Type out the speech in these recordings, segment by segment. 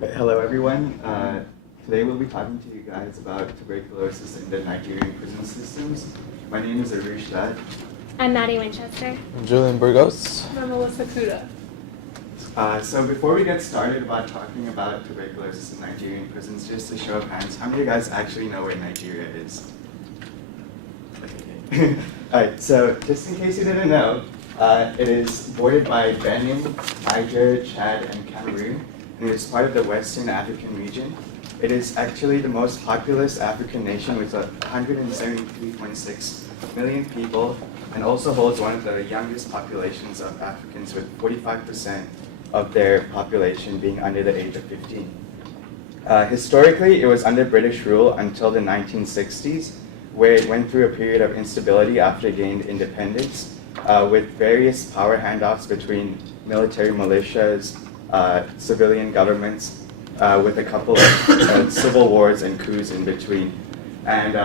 Hello, everyone. Today we'll be talking to you guys about tuberculosis in the Nigerian prison systems. My name is Arush Dad. I'm Maddie Winchester. I'm Julian Burgos. I'm Melissa Kuda. So before we get started about talking about tuberculosis in Nigerian prisons, just a show of hands, how many of you guys actually know where Nigeria is? Okay. All right, so just in case you didn't know, it is bordered by Benin, Niger, Chad, and Cameroon, and it is part of the Western African region. It is actually the most populous African nation with 173.6 million people, and also holds one of the youngest populations of Africans, with 45% of their population being under the age of 15. Historically, it was under British rule until the 1960s, where it went through a period of instability after it gained independence, with various power handoffs between military militias, civilian governments, with a couple of civil wars and coups in between. And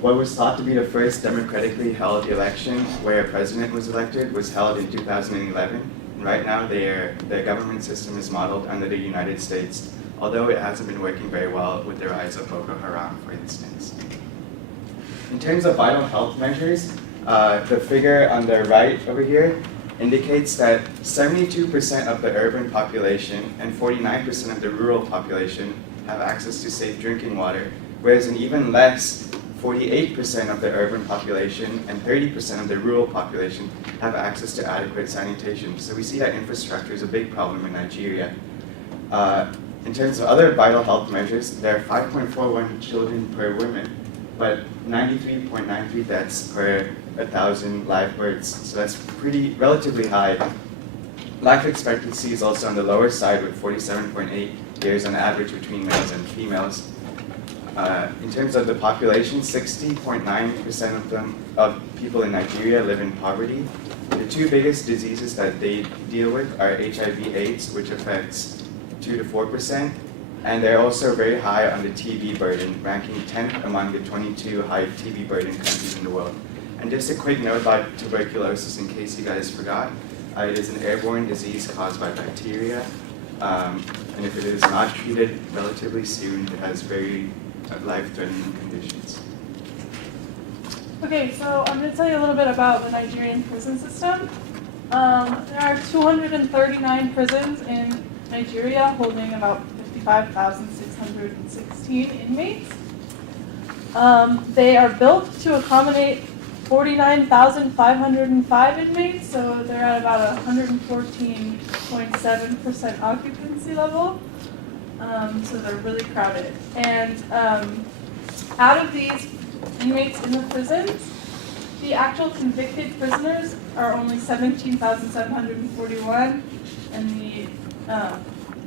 what was thought to be the first democratically held election where a president was elected was held in 2011. And right now, their government system is modeled under the United States, although it hasn't been working very well with the rise of Boko Haram, for instance. In terms of vital health measures, the figure on the right over here indicates that 72% of the urban population and 49% of the rural population have access to safe drinking water, whereas an even less 48% of the urban population and 30% of the rural population have access to adequate sanitation. So we see that infrastructure is a big problem in Nigeria. In terms of other vital health measures, there are 5.41 children per woman, but 93.93 deaths per 1,000 live births, so that's relatively high. Life expectancy is also on the lower side, with 47.8 years on average between males and females. In terms of the population, 60.9% of people in Nigeria live in poverty. The two biggest diseases that they deal with are HIV/AIDS, which affects 2 to 4%, and they're also very high on the TB burden, ranking 10th among the 22 high TB burden countries in the world. And just a quick note about tuberculosis, in case you guys forgot, it is an airborne disease caused by bacteria, and if it is not treated relatively soon, it has very life-threatening conditions. Okay, so I'm going to tell you a little bit about the Nigerian prison system. There are 239 prisons in Nigeria, holding about 55,616 inmates. They are built to accommodate 49,505 inmates, so they're at about 114.7% occupancy level. So they're really crowded. And out of these inmates in the prisons, the actual convicted prisoners are only 17,741, and the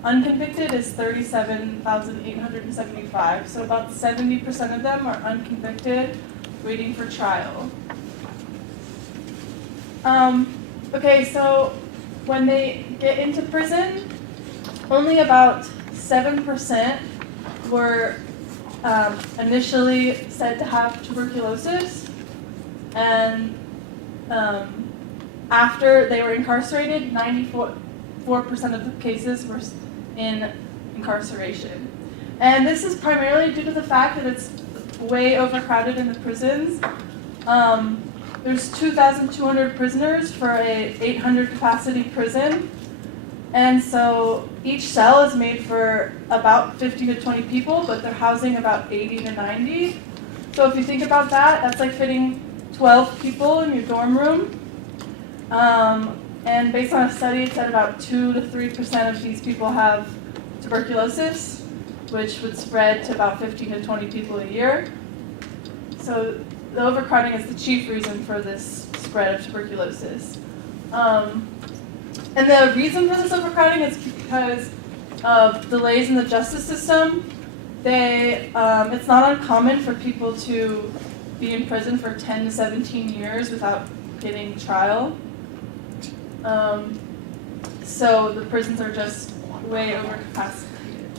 unconvicted is 37,875. So about 70% of them are unconvicted, waiting for trial. Okay, so when they get into prison, only about 7% were initially said to have tuberculosis, and after they were incarcerated, 94% of the cases were in incarceration. And this is primarily due to the fact that it's way overcrowded in the prisons. There's 2,200 prisoners for a 800 capacity prison. And so each cell is made for about 50 to 20 people, but they're housing about 80 to 90. So if you think about that, that's like fitting 12 people in your dorm room. And based on a study, it said about 2 to 3% of these people have tuberculosis, which would spread to about 15 to 20 people a year. So the overcrowding is the chief reason for this spread of tuberculosis. And the reason for this overcrowding is because of delays in the justice system. It's not uncommon for people to be in prison for 10 to 17 years without getting trial. So the prisons are just way overcapacitated.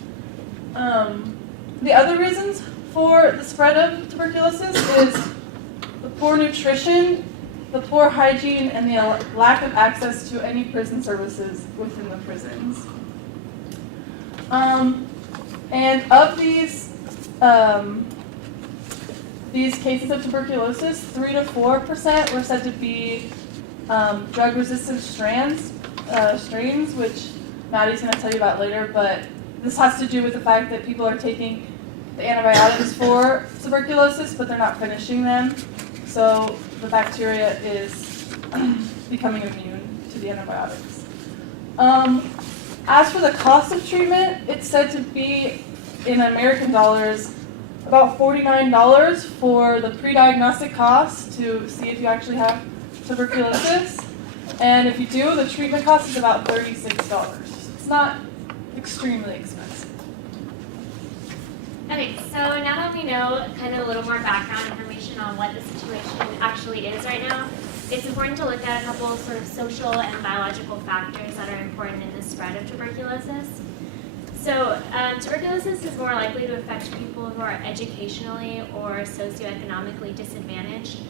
The other reasons for the spread of tuberculosis is the poor nutrition, the poor hygiene, and the lack of access to any prison services within the prisons. And of these cases of tuberculosis, 3 to 4% were said to be drug-resistant strains, which Maddie's going to tell you about later. But this has to do with the fact that people are taking the antibiotics for tuberculosis, but they're not finishing them. So the bacteria is becoming immune to the antibiotics. As for the cost of treatment, it's said to be, in American dollars, about $49 for the pre-diagnostic cost to see if you actually have tuberculosis. And if you do, the treatment cost is about $36. It's not extremely expensive. Okay, so now that we know kind of a little more background information on what the situation actually is right now, it's important to look at a couple of sort of social and biological factors that are important in the spread of tuberculosis. So tuberculosis is more likely to affect people who are educationally or socioeconomically disadvantaged.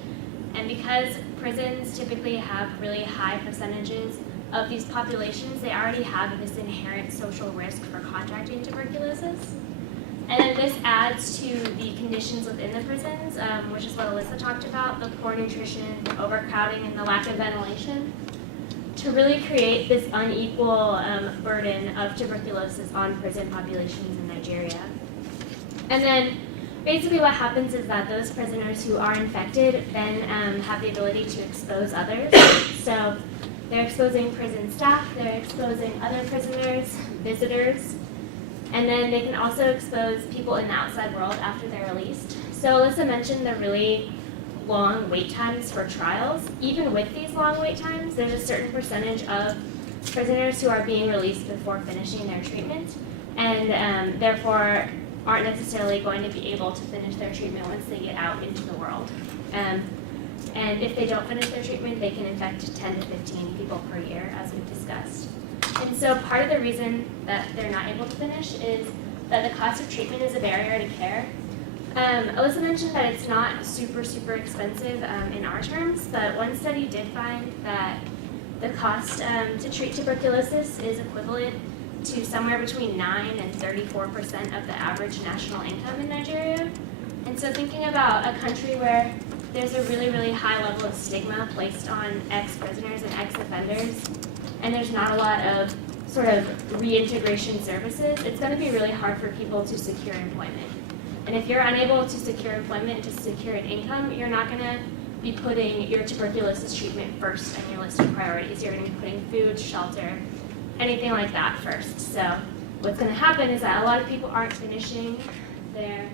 And because prisons typically have really high percentages of these populations, they already have this inherent social risk for contracting tuberculosis. And then this adds to the conditions within the prisons, which is what Alyssa talked about, the poor nutrition, the overcrowding, and the lack of ventilation, to really create this unequal burden of tuberculosis on prison populations in Nigeria. And then basically what happens is that those prisoners who are infected then have the ability to expose others. So they're exposing prison staff, they're exposing other prisoners, visitors, and then they can also expose people in the outside world after they're released. So Alyssa mentioned the really long wait times for trials. Even with these long wait times, there's a certain percentage of prisoners who are being released before finishing their treatment, and therefore aren't necessarily going to be able to finish their treatment once they get out into the world. And if they don't finish their treatment, they can infect 10 to 15 people per year, as we've discussed. And so part of the reason that they're not able to finish is that the cost of treatment is a barrier to care. Alyssa mentioned that it's not super expensive in our terms, but one study did find that the cost to treat tuberculosis is equivalent to somewhere between 9 and 34% of the average national income in Nigeria. And so thinking about a country where there's a really high level of stigma placed on ex-prisoners and ex-offenders, and there's not a lot of sort of reintegration services, it's going to be really hard for people to secure employment. And if you're unable to secure employment, to secure an income, you're not going to be putting your tuberculosis treatment first on your list of priorities. You're going to be putting food, shelter, anything like that first. So what's going to happen is that a lot of people aren't finishing their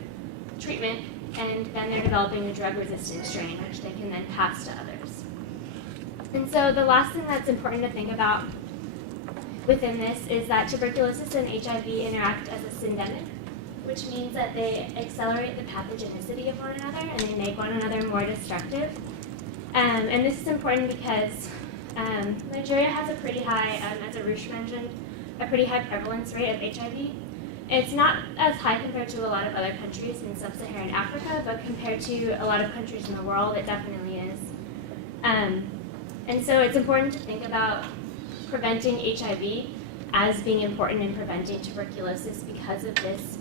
treatment, and then they're developing a drug-resistant strain, which they can then pass to others. And so the last thing that's important to think about within this is that tuberculosis and HIV interact as a syndemic, which means that they accelerate the pathogenicity of one another and they make one another more destructive. And this is important because Nigeria has a pretty high, as Arush mentioned, a pretty high prevalence rate of HIV. It's not as high compared to a lot of other countries in sub-Saharan Africa, but compared to a lot of countries in the world, it definitely is. And so it's important to think about preventing HIV as being important in preventing tuberculosis because of this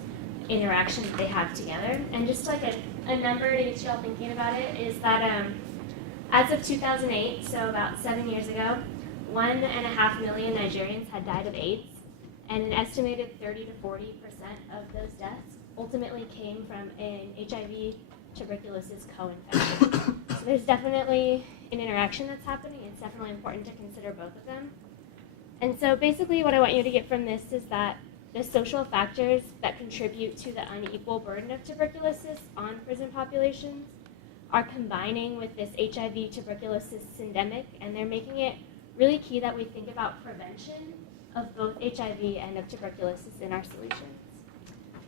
interaction that they have together. And just like a number to get you all thinking about it is that as of 2008, so about 7 years ago, 1.5 million Nigerians had died of AIDS, and an estimated 30 to 40% of those deaths ultimately came from an HIV tuberculosis co-infection. So there's definitely an interaction that's happening. It's definitely important to consider both of them. And so basically what I want you to get from this is that the social factors that contribute to the unequal burden of tuberculosis on prison populations are combining with this HIV tuberculosis syndemic, and they're making it really key that we think about prevention of both HIV and of tuberculosis in our solutions.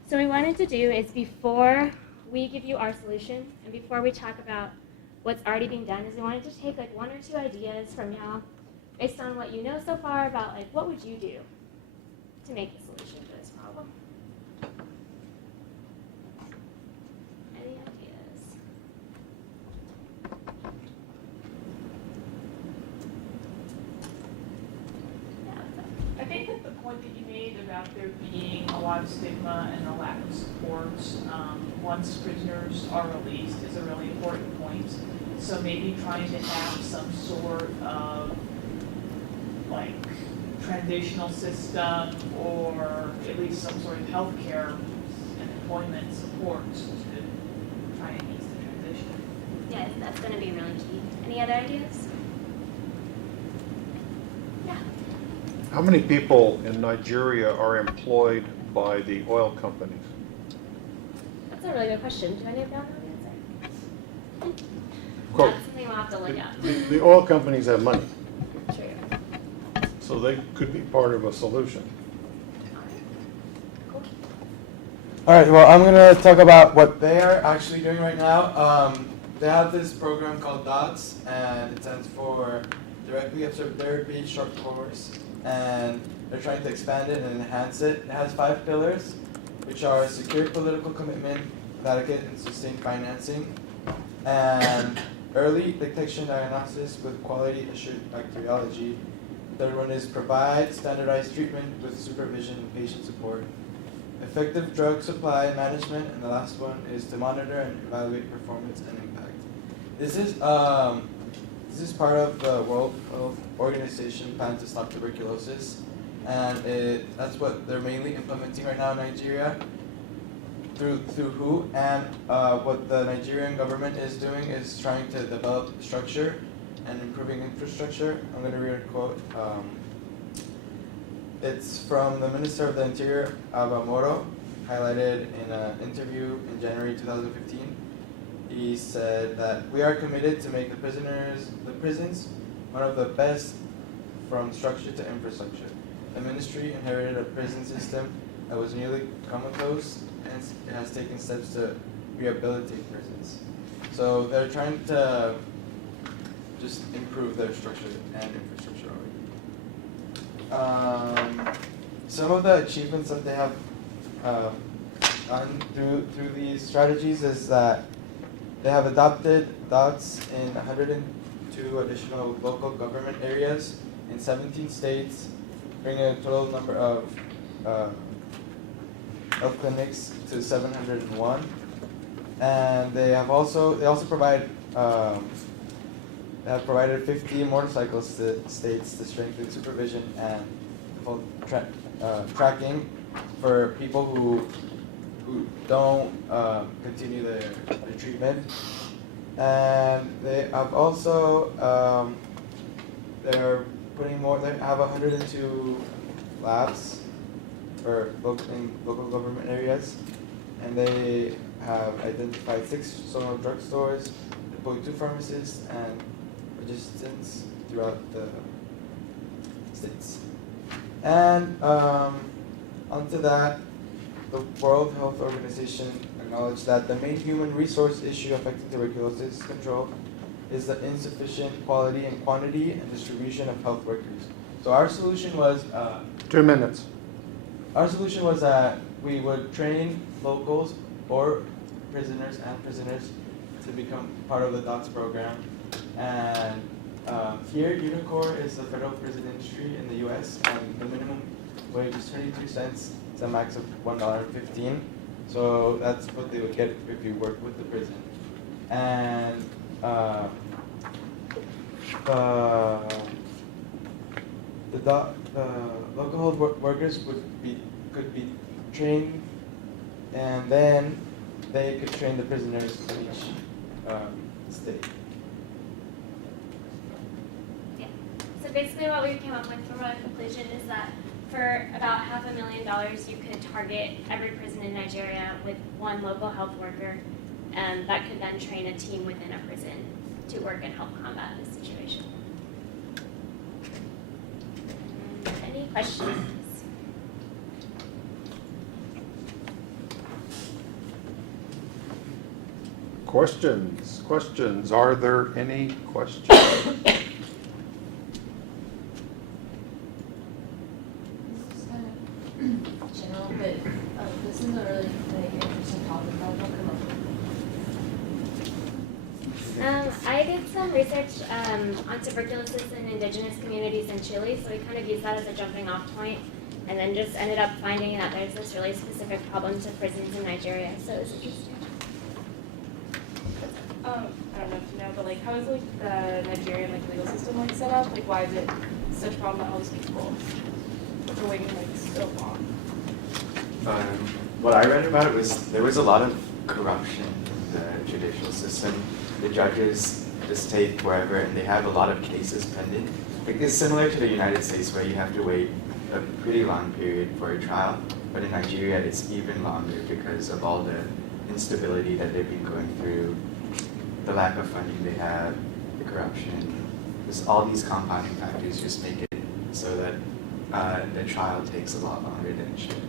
So what we wanted to do is, before we give you our solution and before we talk about what's already being done, is we wanted to take like 1 or 2 ideas from y'all based on what you know so far about like what would you do to make the solution for this problem. Any ideas? I think that the point that you made about there being lot of stigma and a lack of support. Once prisoners are released is a really important point. So maybe trying to have some sort of like transitional system or at least some sort of healthcare and employment support to try and ease the transition. Yeah, that's going to be really key. Any other ideas? Yeah. How many people in Nigeria are employed by the oil companies? That's a really good question. Do any of y'all know the answer? Quote, That's something we'll have to look at. the oil companies have money, True. so they could be part of a solution. Cool. All right, well, I'm going to talk about what they are actually doing right now. They have this program called DOTS, and it stands for Directly Observed Therapy Short Course, and they're trying to expand it and enhance it. It has 5 pillars, which are secure political commitment, adequate and sustained financing, and early detection diagnosis with quality assured bacteriology. The third one is provide standardized treatment with supervision and patient support. Effective drug supply management, and the last one is to monitor and evaluate performance and impact. This is part of the World Health Organization plan to stop tuberculosis, and that's what they're mainly implementing right now in Nigeria through WHO. And what the Nigerian government is doing is trying to develop structure and improving infrastructure. I'm going to read a quote. It's from the Minister of the Interior, Abamoro, highlighted in an interview in January 2015. He said that we are committed to make the prisons, one of the best from structure to infrastructure. The ministry inherited a prison system that was nearly comatose, and it has taken steps to rehabilitate prisons. So they're trying to just improve their structure and infrastructure already. Some of the achievements that they have done through these strategies is that they have adopted DOTS in 102 additional local government areas in 17 states, bringing a total number of health clinics to 701. And they also provide they have provided 50 motorcycles to states to strengthen supervision and tracking for people who don't continue their treatment. And they have also they're putting more. They have 102 labs for in local government areas, and they have identified 6 zonal drugstores, deployed 2 pharmacists, and registrants throughout the states. And onto that, the World Health Organization acknowledged that the main human resource issue affecting tuberculosis control is the insufficient quality and quantity and distribution of health workers. So our solution was 2 minutes. Our solution was that we would train locals or prisoners to become part of the DOTS program. And here, Unicor is the federal prison industry in the U.S., and the minimum wage is 22 cents. It's a max of $1.15. So that's what they would get if you work with the prison. And the local health workers could be trained, and then they could train the prisoners in each state. Yeah. So basically what we came up with for a conclusion is that for about $500,000 you could target every prison in Nigeria with 1 local health worker, and that could then train a team within a prison to work and help combat this situation. Any questions? Questions. Are there any questions? General, but this is a really interesting topic. I'll come up with. I did some research on tuberculosis in indigenous communities in Chile, so we kind of used that as a jumping off point. and then just ended up finding that there's this really specific problem to prisons in Nigeria, so it's interesting. I don't know if you know, but like, how is like the Nigerian like legal system like set up? Like, why is it such a problem that all these people are waiting like so long? What I read about it was there was a lot of corruption in the judicial system. The judges just take wherever, and they have a lot of cases pending. It's similar to the United States, where you have to wait a pretty long period for a trial, but in Nigeria it's even longer because of all the instability that they've been going through, the lack of funding they have, the corruption. Just all these compounding factors just make it so that the trial takes a lot longer than it should.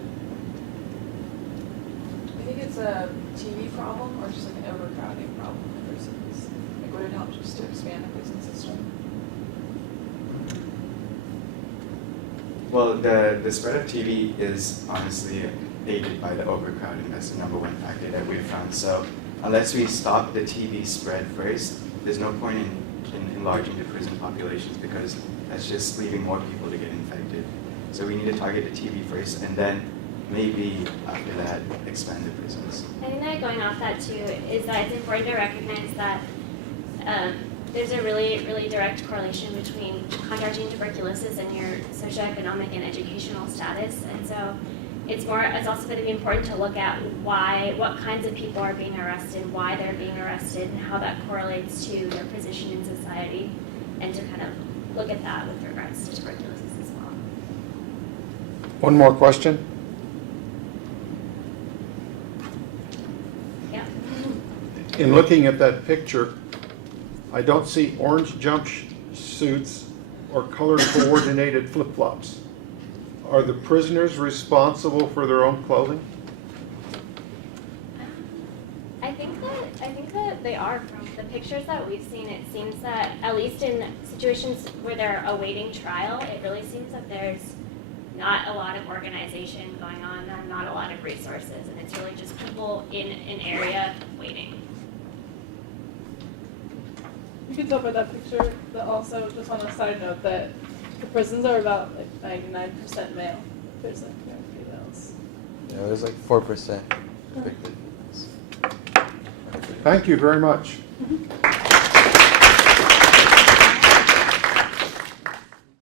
I think it's a TV problem or just like an overcrowding problem in prisons. Like, would it help just to expand the prison system? Well, the spread of TB is honestly aided by the overcrowding. That's the number one factor that we've found. So unless we stop the TB spread first, there's no point in enlarging the prison populations, because that's just leaving more people to get infected. So we need to target the TB first, and then maybe after that expand the prisons. I think that going off that too is that it's important to recognize that there's a really, really direct correlation between contracting tuberculosis and your socioeconomic and educational status. And so it's also going to be important to look at what kinds of people are being arrested, why they're being arrested, and how that correlates to their position in society, and to kind of look at that with regards to tuberculosis as well. One more question. Yeah. In looking at that picture, I don't see orange jumpsuits or color-coordinated flip-flops. Are the prisoners responsible for their own clothing? I think that they are. From the pictures that we've seen, it seems that at least in situations where they're awaiting trial, it really seems that there's not a lot of organization going on and not a lot of resources, and it's really just people in an area waiting. You can tell by that picture that also, just on a side note, that the prisons are about like 99% male. There's like no females. Yeah, there's like 4%. Thank you very much. Mhm.